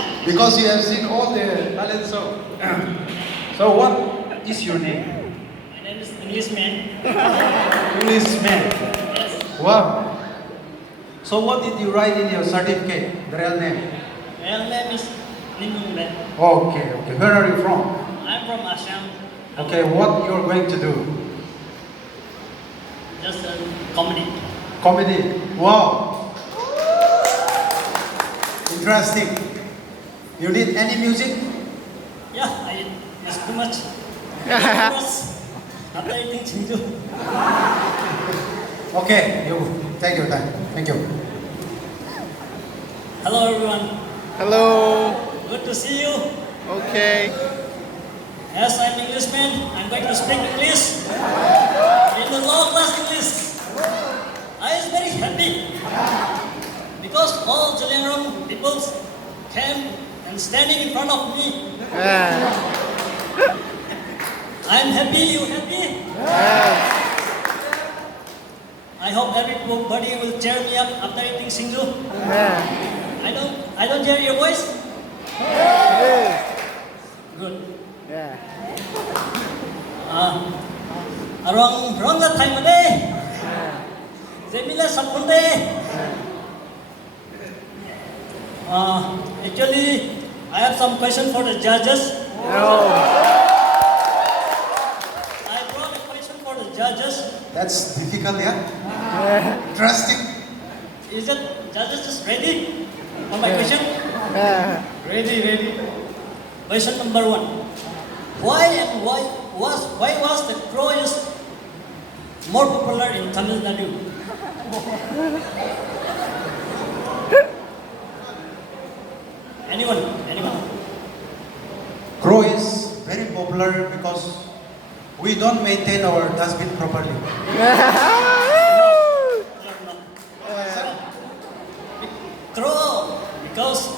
Yeah. Because you have seen all the talent show. So what is your name? My name is Englishman. Englishman. Yes. Wow. So what did you write in your certificate? The real name? Real name is NIMLUNGBE. Okay, okay. Where are you from? I'm from Assam. Okay, what you're going to do? Just a comedy. Comedy. Wow. Interesting. You need any music? Yeah, it's too much. After eating chinju. Okay, you take your time. Thank you. Hello everyone. Hello. Good to see you. Okay. As I'm Englishman, I'm going to speak English. In the low class English. I was very happy. Because all Jalanram people came and standing in front of me. I'm happy, you happy? I hope everybody will cheer me up after eating singju. I don't hear your voice. Good. Around that time of day, ZEME Sapunde. Actually, I have some question for the judges. I brought a question for the judges. That's difficult, yeah? Interesting. Is it judges just ready for my question? Ready. Question number 1. Why was the crow is more popular in Tamil Nadu? Anyone? Crow is very popular because we don't maintain our dustbin properly. Crow, because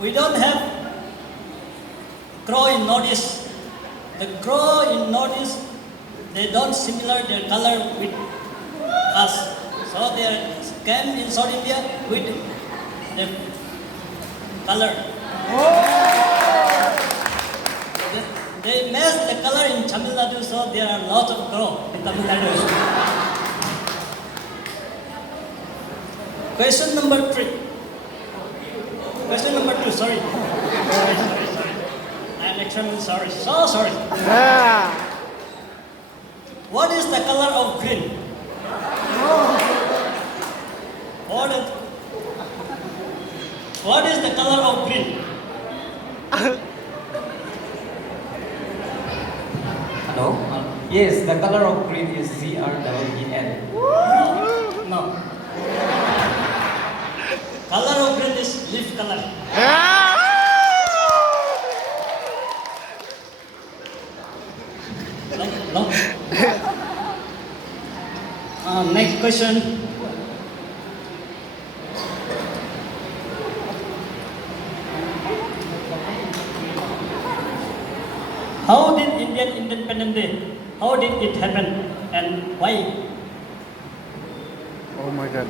we don't have crow in Northeast. The crow in Northeast, they don't similar their color with us. So they came in South India with the color. They match the color in Tamil Nadu, so there are lots of crow in Tamil Nadu. Question number 3. Question number 2, sorry. I'm extremely sorry. So sorry. What is the color of green? What is the color of green? Hello? Yes, the color of green is GREEN. No. Color of green is leaf color. No. Next question. How did Indian Independence Day? How did it happen and why Oh my god.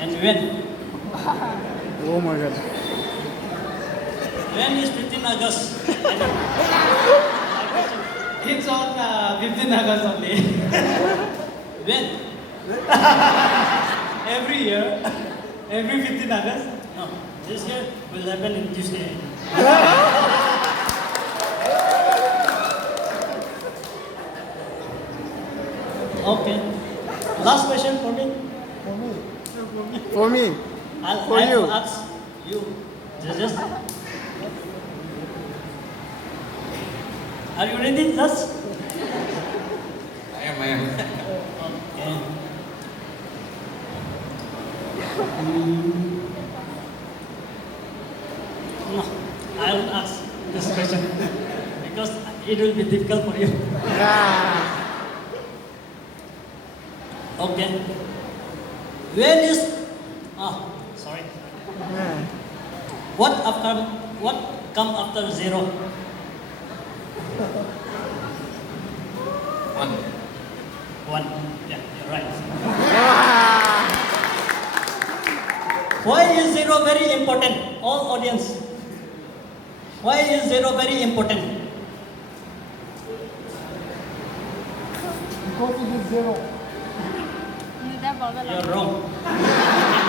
and when? Oh my god. When is 15 August? It's on 15 August only. When? Every year, every 15 August. No, this year will happen in Tuesday. Okay. Last question for me. For me. I'll For you. ask you, judges. Are you ready, judge? I am. Okay. No, I will ask this question because it will be difficult for you. Okay. When is sorry. What come after 0? 1. 1. Yeah, you're right. Why is 0 very important? All audience. Why is zero very important? Because it is zero. You're wrong.